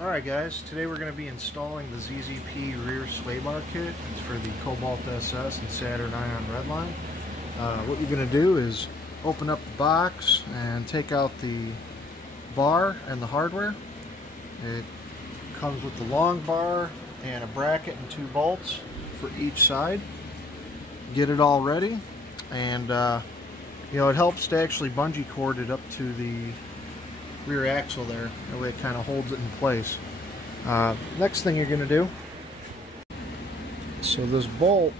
Alright guys, today we're going to be installing the ZZP rear sway bar kit. It's for the Cobalt SS and Saturn Ion Redline. What you're going to do is open up the box and take out the bar and the hardware. It comes with the long bar and a bracket and 2 bolts for each side. Get it all ready, and it helps to actually bungee cord it up to the rear axle there. That way it kind of holds it in place. Next thing you're going to do, so this bolt,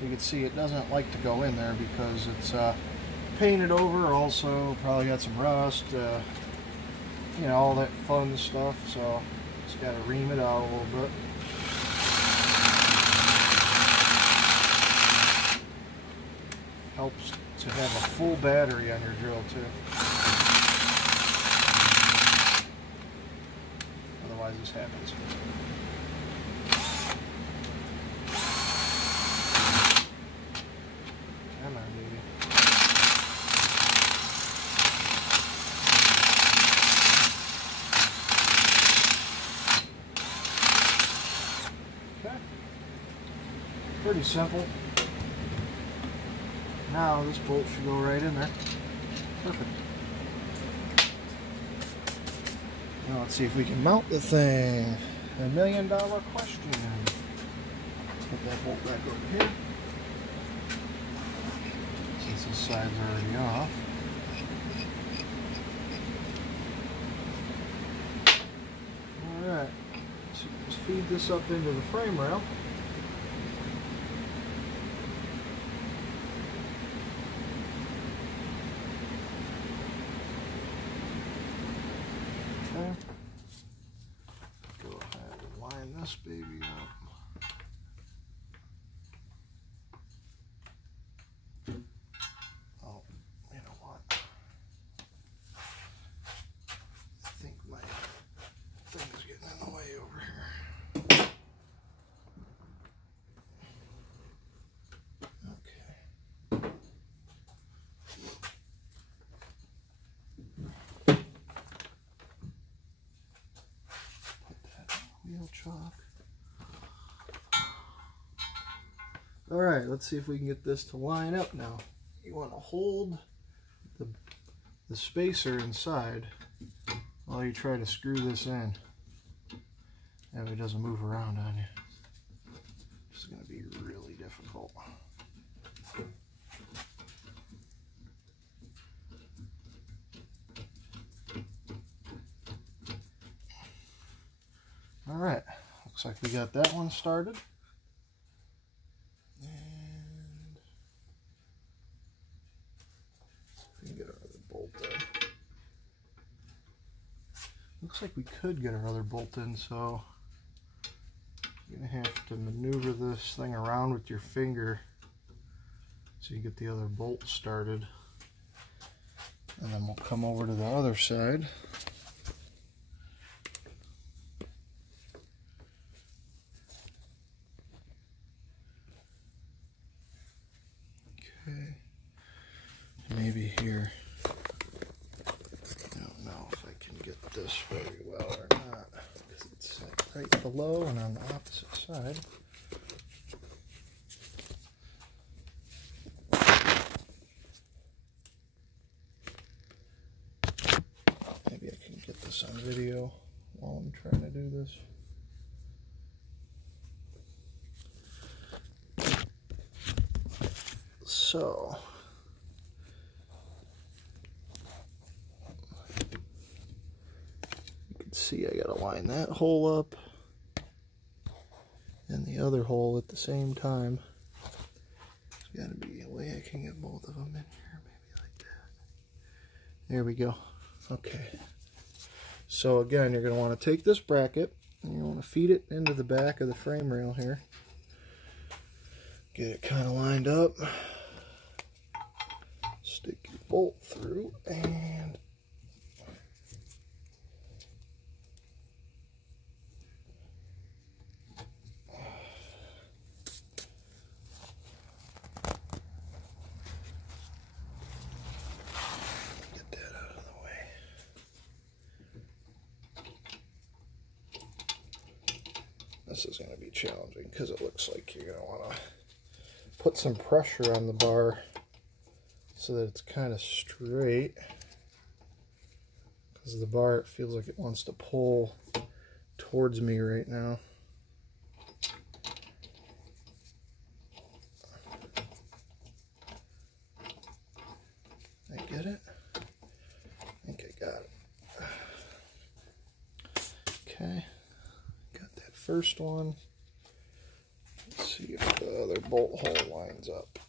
you can see it doesn't like to go in there because it's painted over, also probably got some rust, all that fun stuff, so just got to ream it out a little bit. Helps to have a full battery on your drill too. Otherwise this happens. Come on, baby. Okay. Pretty simple. Now this bolt should go right in there. Perfect. Now let's see if we can mount the thing. $1 million question. Put that bolt back over here. Since this side's already off. Alright. So just feed this up into the frame rail. Go ahead and line this baby up. Oh, you know what? I think my thing's getting in the way over here. Okay. Wheel chock. Alright, let's see if we can get this to line up now. You want to hold the spacer inside while you try to screw this in. That way it doesn't move around on you. This is going to be really difficult. Alright, looks like we got that one started. And we can get our other bolt in. Looks like we could get our other bolt in, so you're going to have to maneuver this thing around with your finger so you get the other bolt started. And then we'll come over to the other side. Maybe here. I don't know if I can get this very well or not, because it's set right below and on the opposite side. Maybe I can get this on video while I'm trying to do this. So see, I gotta line that hole up and the other hole at the same time. There's gotta be a way I can get both of them in here, maybe like that. There we go. Okay. So again, you're gonna want to take this bracket and you want to feed it into the back of the frame rail here. Get it kind of lined up. Stick your bolt through and this is going to be challenging because it looks like you're going to want to put some pressure on the bar so that it's kind of straight, because the bar, it feels like it wants to pull towards me right now. I get it? I think I got it. Okay, got that first one. Let's see if the other bolt hole lines up.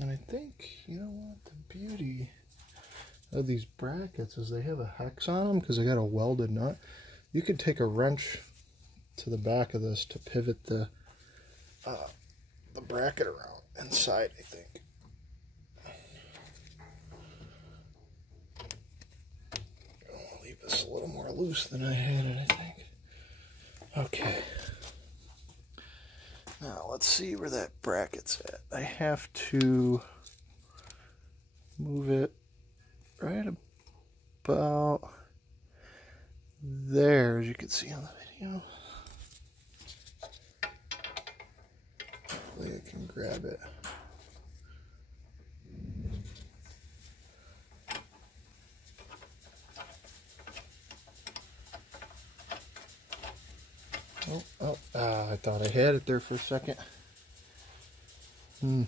And I think, you know what, the beauty of these brackets is they have a hex on them because they got a welded nut. You could take a wrench to the back of this to pivot the bracket around inside, I think. I'll leave this a little more loose than I had it, I think. Okay. Now let's see where that bracket's at. I have to move it right about there, as you can see on the video. Hopefully I can grab it. I thought I had it there for a second. There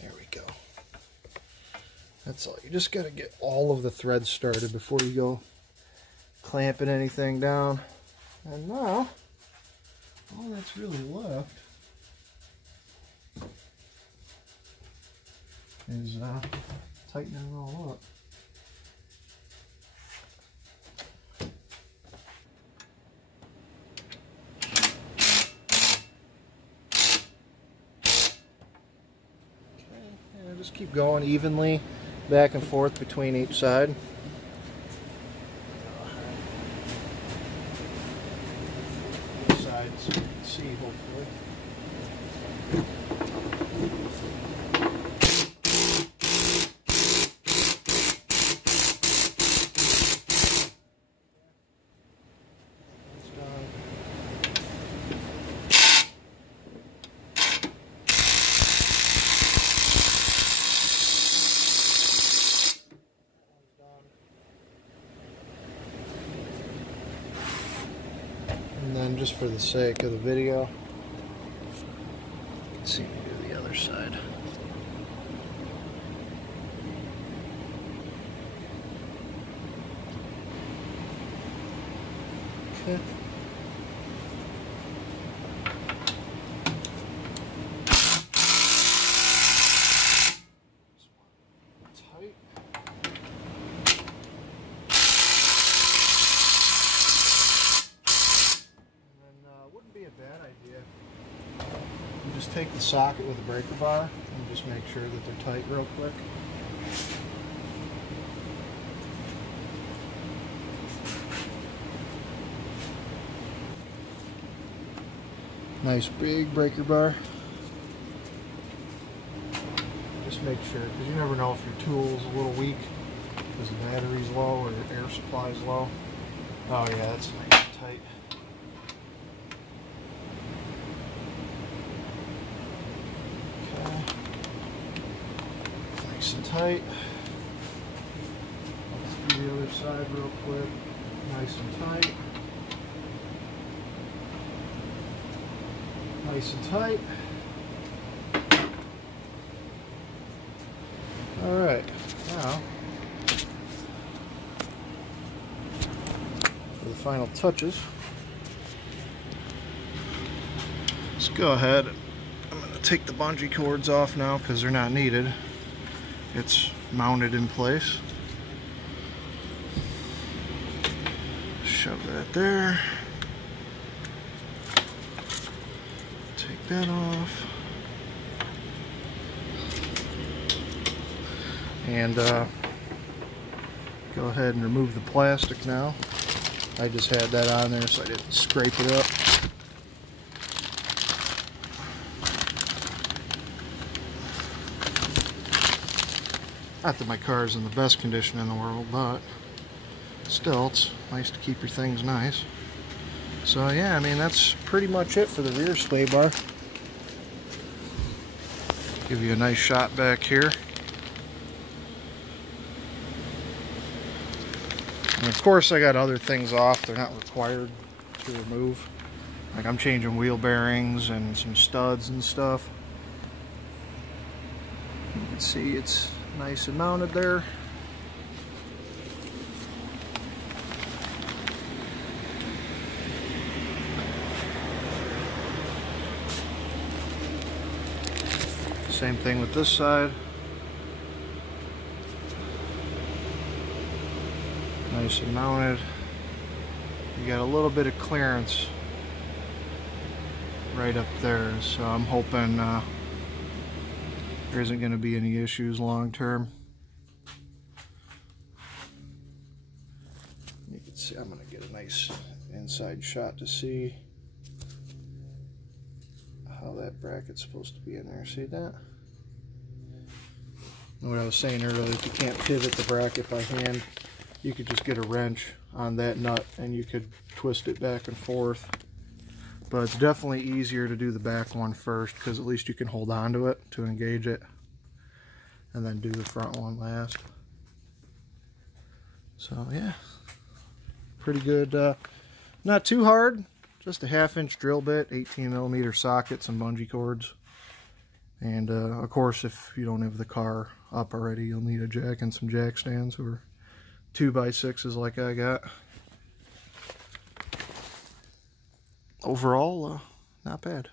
we go. That's all. You just got to get all of the threads started before you go clamping anything down. And now, all that's really left is tightening it all up. Okay, and just keep going evenly back and forth between each side. Both sides, so you can see hopefully. And then, just for the sake of the video, let's see if we do the other side. Okay. Tight. Wouldn't be a bad idea. You just take the socket with a breaker bar and just make sure that they're tight real quick. Nice big breaker bar. Just make sure, because you never know if your tool's a little weak because the battery's low or your air supply's low. Oh yeah, that's nice and tight. Nice and tight. Let's do the other side real quick. Nice and tight. Nice and tight. Alright, now for the final touches, let's go ahead. I'm going to take the bungee cords off now because they're not needed. It's mounted in place. Shove that there. Take that off. And go ahead and remove the plastic now. I just had that on there so I didn't scrape it up. Not that my car is in the best condition in the world, but still, it's nice to keep your things nice. So yeah, I mean, that's pretty much it for the rear sway bar. Give you a nice shot back here. And of course, I got other things off. They're not required to remove. Like I'm changing wheel bearings and some studs and stuff. You can see it's nice and mounted there. Same thing with this side. Nice and mounted. You got a little bit of clearance right up there, so I'm hoping there isn't going to be any issues long term. You can see I'm going to get a nice inside shot to see how that bracket's supposed to be in there. See that? And what I was saying earlier, if you can't pivot the bracket by hand, you could just get a wrench on that nut and you could twist it back and forth. But it's definitely easier to do the back one first, because at least you can hold on to it to engage it, and then do the front one last. So yeah, pretty good. Not too hard, just a 1/2-inch drill bit, 18mm sockets and bungee cords. And of course, if you don't have the car up already, you'll need a jack and some jack stands, or 2x6s like I got. Overall, not bad.